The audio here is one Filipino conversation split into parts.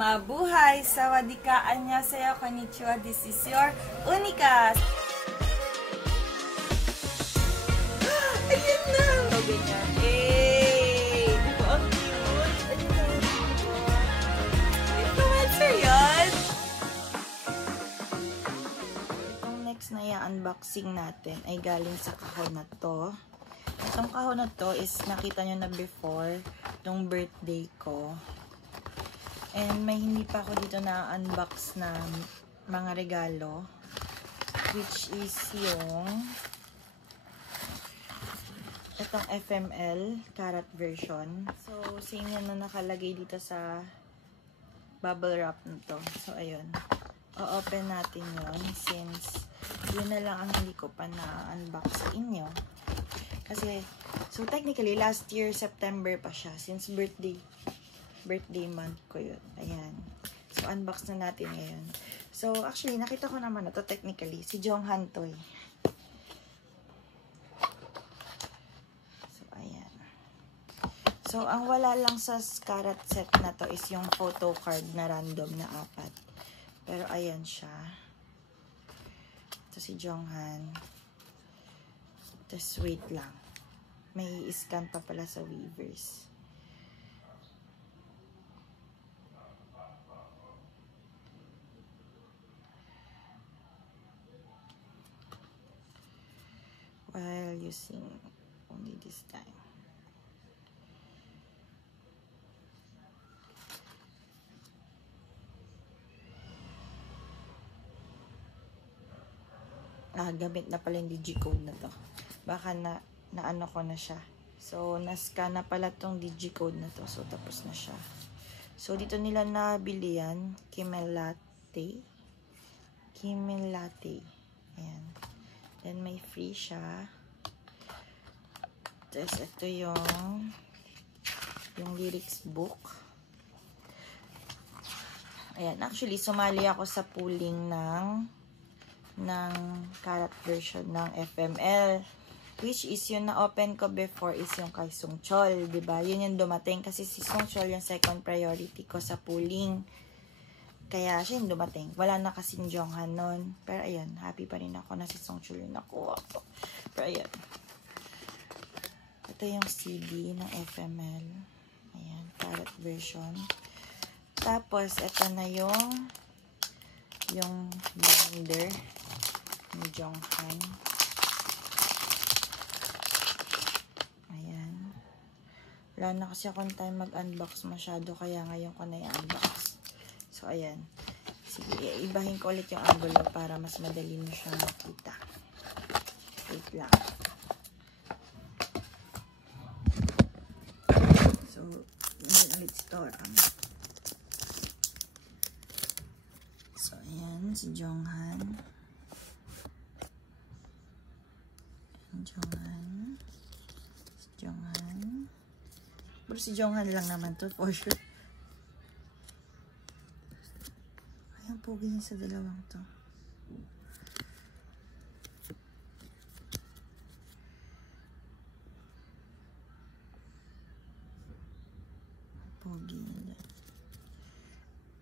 Mabuhay! Sawadika! Annyeonghaseyo! Konnichiwa! This is your Unika! Ayan na! Sabi niya, hey! Diba ang cute? Ayan na! Influencer yan! Itong next na i-unboxing natin ay galing sa kahon na to. Itong kahon na to is nakita nyo na before nung birthday ko. And may hindi pa ako dito na-unbox na mga regalo. Which is yung itong FML karat version. So, same yan na nakalagay dito sa bubble wrap nito. So, ayun. O-open natin yun since yun na lang ang hindi ko pa na-unbox sa inyo. Kasi, so technically, last year, September pa siya. Since birthday month ko yun. Ayan. So, unbox na natin ngayon. So, actually, nakita ko naman na to technically. Si Jonghan to eh. So, ayan. So, ang wala lang sa karat set na to is yung photo card na random na 4. Pero, ayan siya. Ito si Jonghan. Tapos, wait lang. May scan pa pala sa Weavers. While using only this time. Gamit na pala yung digicode na to. Baka na ano ko na siya. So, na-scan na pala tong digicode na to. So, tapos na siya. So, dito nila nabili yan. Kimel Latte. Kimel Latte. Ayan. Then, may free siya. Tapos, ito yung lyrics book. Ayan. Actually, sumali ako sa pooling ng karat version ng FML. Which is yung na-open ko before is yung kay Sungchol. Diba? Yun yung dumating. Kasi si Sungchol yung second priority ko sa pooling. Kaya siya yung dumating. Wala na kasing Jonghan nun. Pero ayun, happy pa rin ako na si Sungchul yung nakuha ko. Pero ayun. Ito yung CD ng FML. Ayan, karat version. Tapos, ito na yung binder ni Jonghan. Ayan. Wala na kasi akong time mag-unbox masyado. Kaya ngayon ko na i-unbox. So, ayan. Sige, ibahin ko ulit yung envelope para mas madali mo siyang makita. Wait lang. So, hindi ulit store. So, ayan. Si Jonghan. Jonghan. Pero si Jonghan lang naman to for sure. Ang pogi niya sa dalawang to. Pogi nila.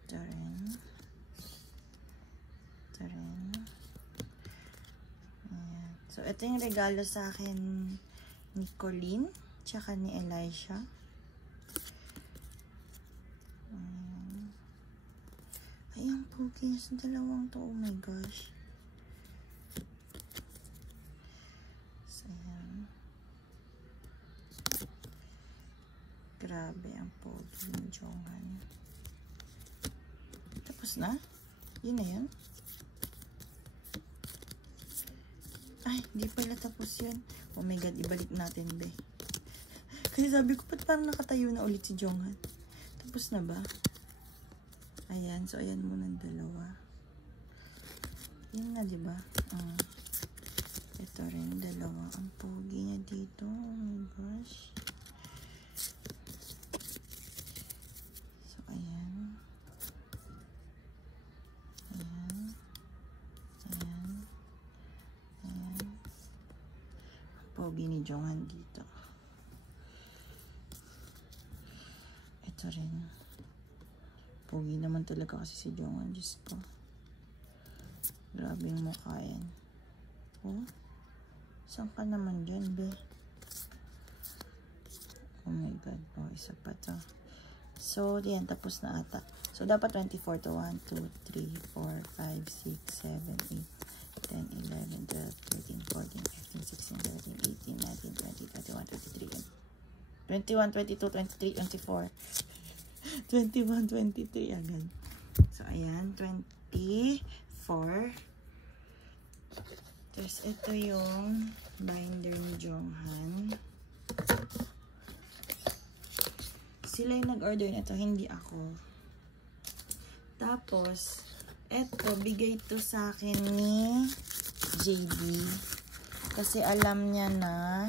Ito rin. Ayan. So, ito yung regalo sa akin ni Colleen, tsaka ni Elisha. Ayan, pogi sa dalawang to. Oh my gosh. So, ayan. Grabe ang pogi ni Jonghan. Tapos na? Yun na yun? Ay, di pala tapos yun. Oh my god, ibalik natin, be. Kasi sabi ko, ba't parang nakatayo na ulit si Jonghan? Tapos na ba? Ayan, so ayan muna ang dalawa. Yun na, diba? Ito rin, dalawa. Ang pogi niya dito. Oh my gosh. So, ayan. Ayan. Ang pogi ni Jonghan dito. Ito rin. Pogi naman talaga kasi si Jonghan. Diyos ko. Grabe yung mukha yan. Oh? Saan ka naman dyan, be? Oh my God. Oh, isa pa to. So, yan. Tapos na ata. So, dapat 24 to 1, 2, 3, 4, 5, 6, 7, 8, 10, 11, 12, 13, 14, 15, 16, 17, 18, 19, 20, 21, 23, 21, 22, 23, 24. 21, 23 agad. So, ayan. 24. Tapos, ito yung binder ni Jonghan. Sila yung nag-order nito, hindi ako. Tapos, ito, bigay to sa akin ni JD. Kasi alam niya na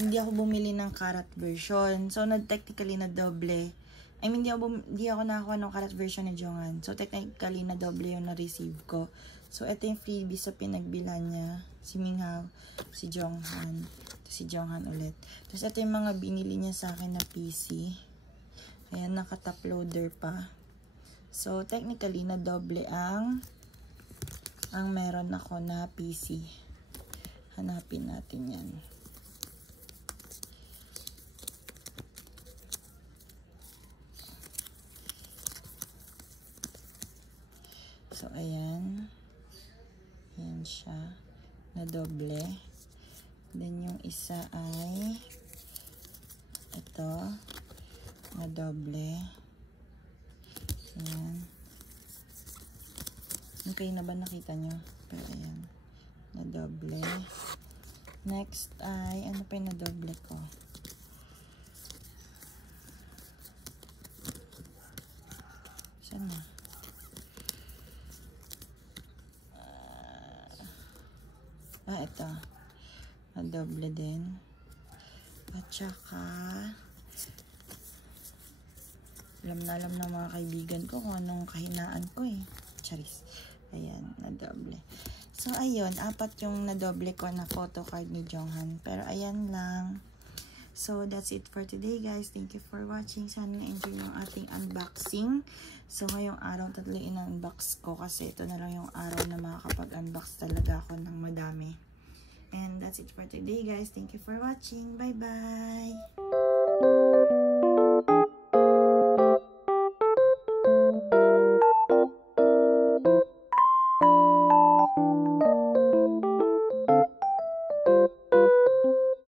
hindi ako bumili ng karat version. So, technically na doble. I mean, hindi ako nakakuha ng karat version ni Jonghan. So, technically na doble yung na-receive ko. So, ito yung freebie sa pinagbilan niya. Si Minghao, si Jonghan. Si Jonghan ulit. Tapos, ito yung mga binili niya sa akin na PC. Ayan, naka-top loader pa. So, technically, na doble ang meron ako na PC. Hanapin natin yan. So, ayan. Ayan siya. Na doble. Then, yung isa ay ito. Na doble. Ayan. Okay na ba? Nakita nyo? Pero, ayan. Na doble. Next ay, ano pa yung na doble ko? Saan na? Ito. Na doble din. At saka, alam na mga kaibigan ko kung anong kahinaan ko eh. Charis. Ayan, na doble. So, ayun. 4 yung na doble ko na photo card ni Jonghan. Pero, ayan lang. So, that's it for today, guys. Thank you for watching. Sana na-enjoy yung ating unboxing. So, ngayong araw, 3 in-unbox ko kasi ito na lang yung araw na makakapag-unbox talaga ako ng madami. And that's it for today, guys. Thank you for watching. Bye-bye!